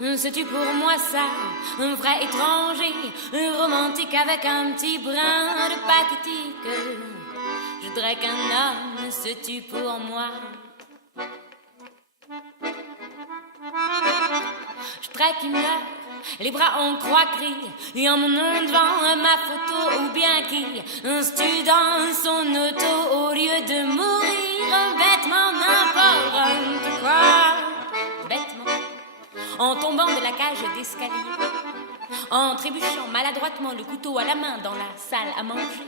C'est-tu pour moi ça, un vrai étranger, un romantique avec un petit brin de pathétique? Je voudrais qu'un homme, c'est-tu pour moi? Je voudrais qu'il meure, les bras en croix gris, et en mon nom devant ma photo, ou bien qui se dans son auto au lieu de mourir bêtement n'importe quoi. Bêtement, en tombant de la cage d'escalier, en trébuchant maladroitement le couteau à la main dans la salle à manger,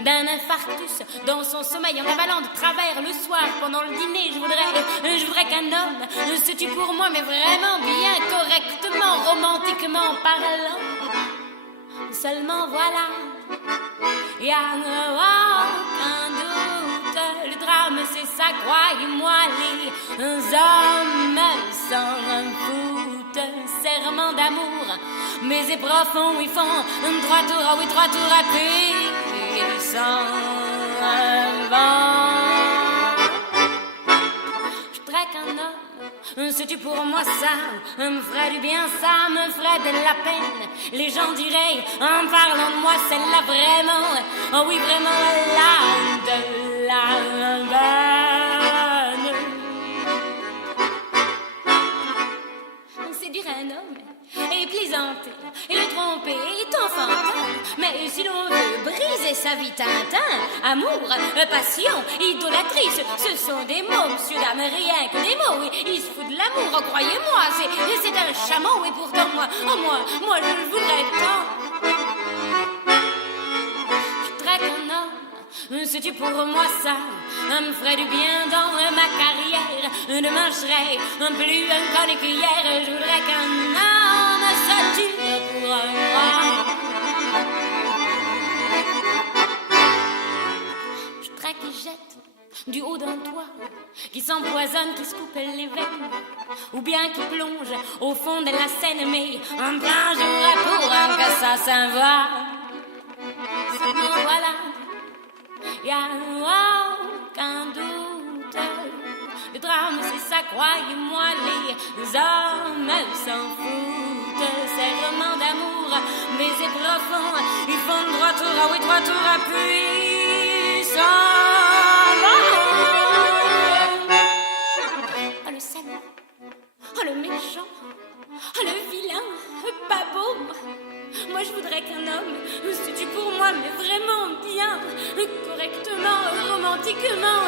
d'un infarctus dans son sommeil en avalant de travers le soir pendant le dîner. Je voudrais qu'un homme, c'est-tu pour moi, mais vraiment bien correctement, romantiquement parlant. Seulement voilà, y a aucun doute, le drame c'est ça, croyez-moi, les hommes s'en foutent. Serment d'amour, mais et profond, ils font trois tours, ah oui, trois tours à pied. Sans vent. Je voudrais qu'un homme, c'est-tu pour moi ça, me ferait du bien, ça me ferait de la peine. Les gens diraient, en parlant de moi, celle-là vraiment, oh oui, vraiment là, de la veine. Séduire un homme, et plaisanter, et le tromper, est enfantin. Mais si l'on veut briser sa vie, Tintin, amour, passion, idolâtrie, ce sont des mots, monsieur, dame, rien que des mots. Il se fout de l'amour, oh, croyez-moi, c'est un chameau, et pourtant moi, je le voudrais tant. Je voudrais qu'un homme, c'est-tu pour moi ça, me ferait du bien dans ma carrière, ne mangerait plus un conique qu'hier. Je voudrais qu'un homme se tue pour moi. Je voudrais qu'il jette du haut d'un toit, qui s'empoisonne, qui se coupe les veines, ou bien qui plonge au fond de la Seine, mais en plein jour pour que ça s'envole. Seulement voilà, y a aucun doute, le drame c'est ça, croyez-moi, les hommes s'en foutent. Serment d'amour, mais c'est profond, ils font trois tours, ah oui, trois tours à puis s'en vont. Oh le salaud, oh le méchant, oh le vilain, pas beau. Moi je voudrais qu'un homme, c'est-tu pour moi, mais vraiment bien, correctement, romantiquement,